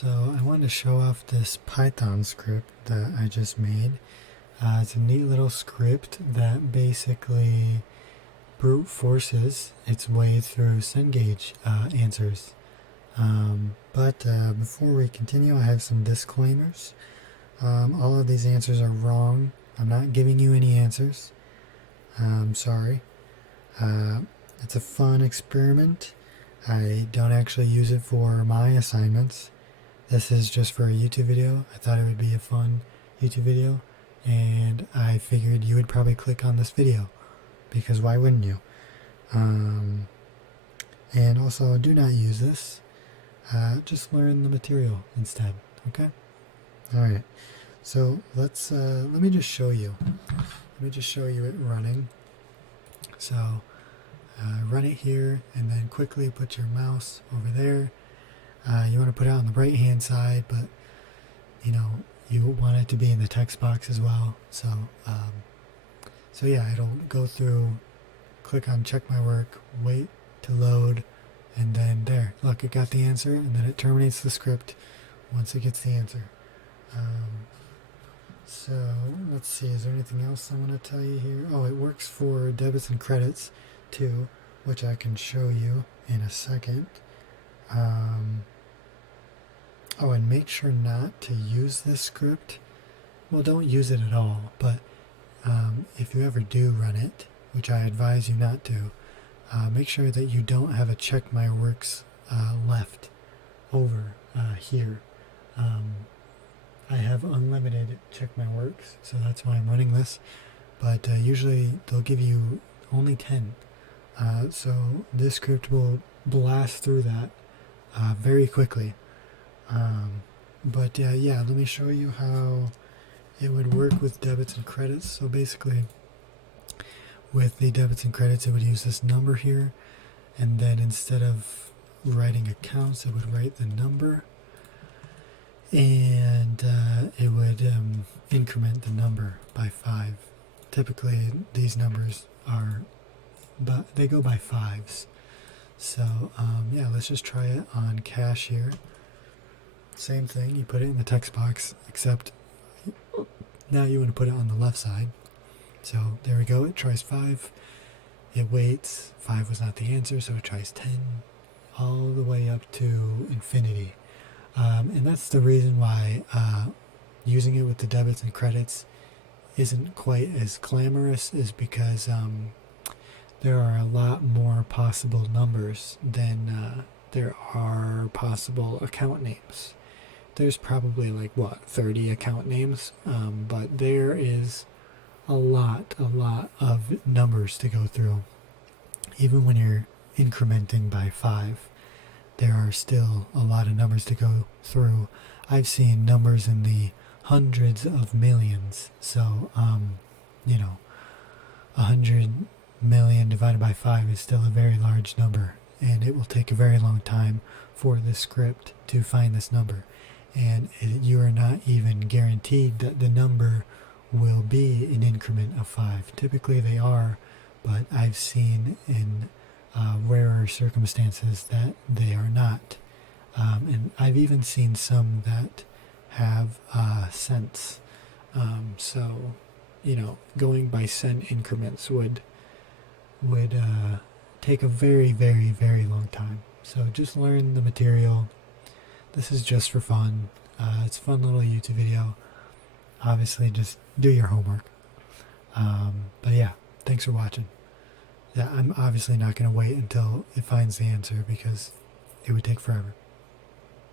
So I wanted to show off this Python script that I just made. It's a neat little script that basically brute forces its way through Cengage answers. But before we continue, I have some disclaimers. All of these answers are wrong. I'm not giving you any answers. I'm sorry. It's a fun experiment. I don't actually use it for my assignments. This is just for a YouTube video. I thought it would be a fun YouTube video, and I figured you would probably click on this video, because why wouldn't you? And also, do not use this. Just learn the material instead, okay? Alright, so let me just show you. Let me just show you it running. So, run it here, and then quickly put your mouse over there. You want to put it on the right hand side, but you want it to be in the text box as well. So yeah, it'll go through, click on check my work, wait to load, and then there, look, it got the answer, and then it terminates the script once it gets the answer. So let's see, is there anything else I want to tell you here? Oh, it works for debits and credits too, which I can show you in a second. Oh, and make sure not to use this script. Well, don't use it at all, but if you ever do run it, which I advise you not to, make sure that you don't have a check my works left over here. I have unlimited check my works, so that's why I'm running this, but usually they'll give you only 10. So this script will blast through that very quickly. But yeah, let me show you how it would work with debits and credits. So basically, with the debits and credits, it would use this number here, and then instead of writing accounts, it would write the number, and it would increment the number by 5. Typically, these numbers are, but they go by 5s. So yeah, let's just try it on cash here. Same thing, you put it in the text box, except now you want to put it on the left side. So there we go, it tries 5, it waits, 5 was not the answer, so it tries 10, all the way up to infinity. And that's the reason why using it with the debits and credits isn't quite as glamorous, is because there are a lot more possible numbers than there are possible account names. There's probably like 30 account names, but there is a lot of numbers to go through. Even when you're incrementing by 5, there are still a lot of numbers to go through. I've seen numbers in the hundreds of millions, so 100 million divided by 5 is still a very large number, and it will take a very long time for this script to find this number, and you are not even guaranteed that the number will be an increment of 5. Typically they are, but I've seen in rarer circumstances that they are not, and I've even seen some that have cents. So going by cent increments would take a very long time. So just learn the material. This is just for fun. It's a fun little YouTube video. Obviously, just do your homework. But yeah, thanks for watching. Yeah, I'm obviously not going to wait until it finds the answer, because it would take forever.